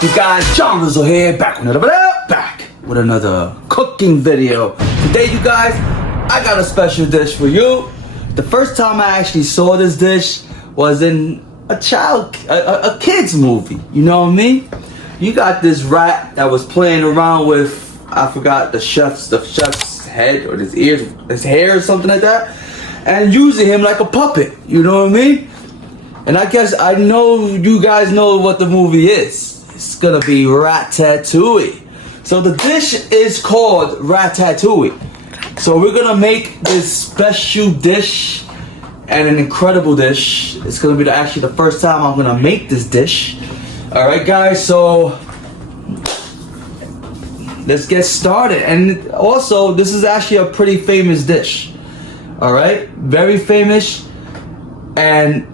up, you guys? John Rizzo here, back with another cooking video. Today, you guys, I got a special dish for you. The first time I actually saw this dish was in a kid's movie. You know what I mean? You got this rat that was playing around with, I forgot the chef's head or his ears, his hair or something like that, and using him like a puppet. You know what I mean? And I guess I know you guys know what the movie is. It's gonna be Ratatouille. So the dish is called Ratatouille. So we're gonna make this special dish and an incredible dish. It's gonna be actually the first time I'm gonna make this dish. All right, guys. So let's get started. And also, this is actually a pretty famous dish. All right, very famous and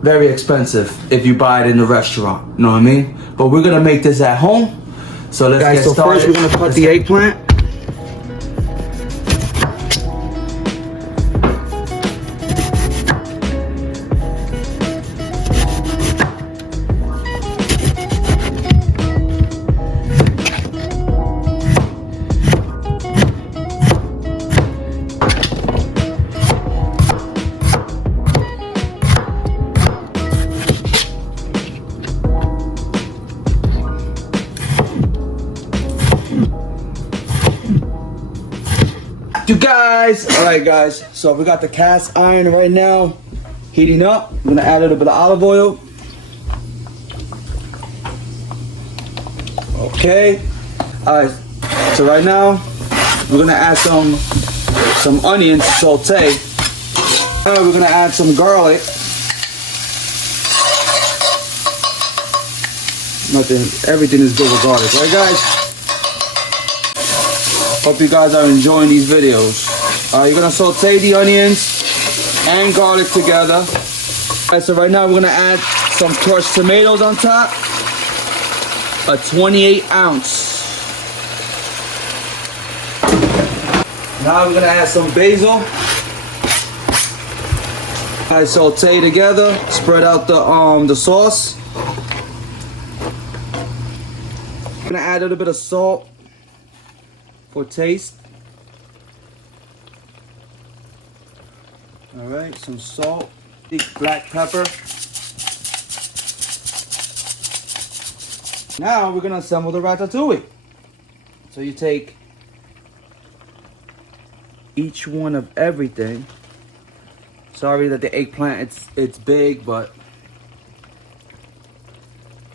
very expensive if you buy it in the restaurant. You know what I mean? But we're gonna make this at home. So let's get started. First, we're gonna cut the eggplant. You guys, all right, guys. So we got the cast iron right now heating up. I'm gonna add a little bit of olive oil. Okay. All right. So right now we're gonna add some onions to saute. We're gonna add some garlic. Everything is good with garlic, right, guys? Hope you guys are enjoying these videos. You're gonna saute the onions and garlic together. Alright, so right now we're gonna add some crushed tomatoes on top. A 28 ounce. Now we're gonna add some basil. Alright, saute together. Spread out the sauce. I'm gonna add a little bit of salt for taste. All right, some salt, black pepper. Now we're gonna assemble the ratatouille. So you take each one of everything. Sorry that the eggplant it's big, but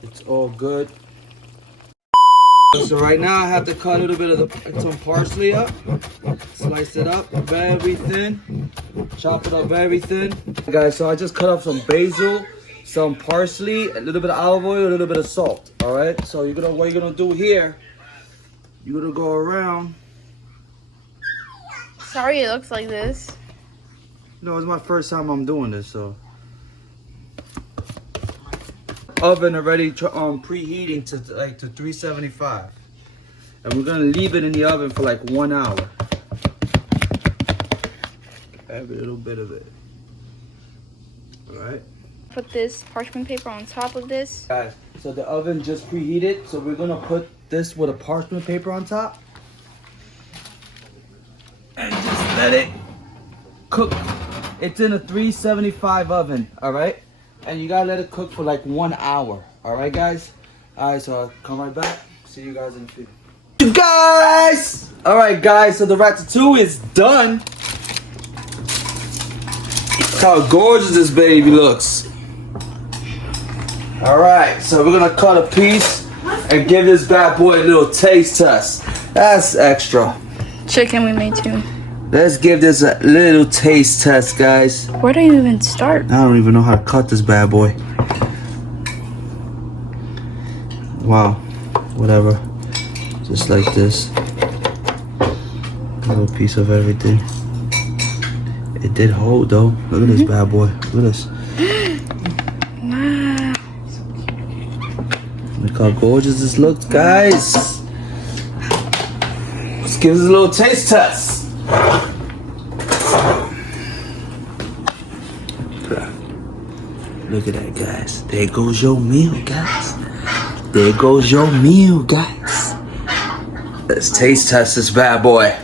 it's all good. So right now I have to cut a little bit of some parsley up, slice it up very thin, chop it up very thin. Guys, so I just cut up some basil, some parsley, a little bit of olive oil, a little bit of salt. All right. So what you're gonna do here? You're gonna go around. Sorry, it looks like this. No, it's my first time I'm doing this, so. Oven already preheating to 375, and we're gonna leave it in the oven for like 1 hour. Add a little bit of it. All right. Put this parchment paper on top of this. Guys, so the oven just preheated, so we're gonna put this with a parchment paper on top, and just let it cook. It's in a 375 oven. All right. And you gotta let it cook for like 1 hour. All right, guys? All right, so I'll come right back. See you guys in a few. You guys! All right, guys, so the ratatouille is done. Look how gorgeous this baby looks. All right, so we're gonna cut a piece and give this bad boy a little taste test. That's extra. Chicken we made too. Let's give this a little taste test, guys. Where do you even start? I don't even know how to cut this bad boy. Wow. Whatever. Just like this. A little piece of everything. It did hold though. Look at this bad boy. Look at this. Wow. Look how gorgeous this looks, guys. Let's give this a little taste test. Look at that, guys. There goes your meal, guys. there goes your meal, guys. Let's taste test this bad boy.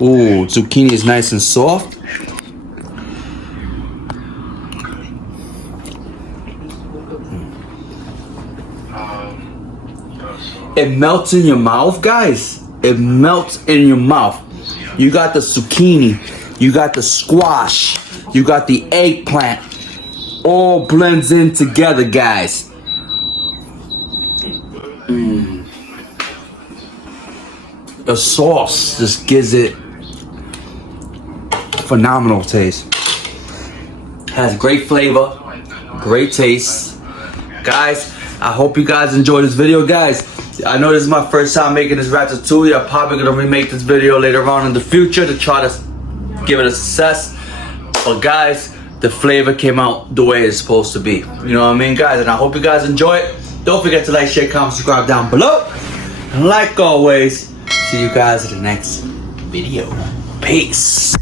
Ooh, zucchini is nice and soft. It melts in your mouth, guys. It melts in your mouth. You got the zucchini, you got the squash, you got the eggplant. All blends in together, guys. The sauce just gives it phenomenal taste. Has great flavor, great taste. Guys, I hope you guys enjoyed this video, guys. I know this is my first time making this ratatouille. I'm probably gonna remake this video later on in the future to try to give it a success. But guys, the flavor came out the way it's supposed to be. You know what I mean, guys? And I hope you guys enjoy it. Don't forget to like, share, comment, subscribe down below. And like always, see you guys in the next video. Peace.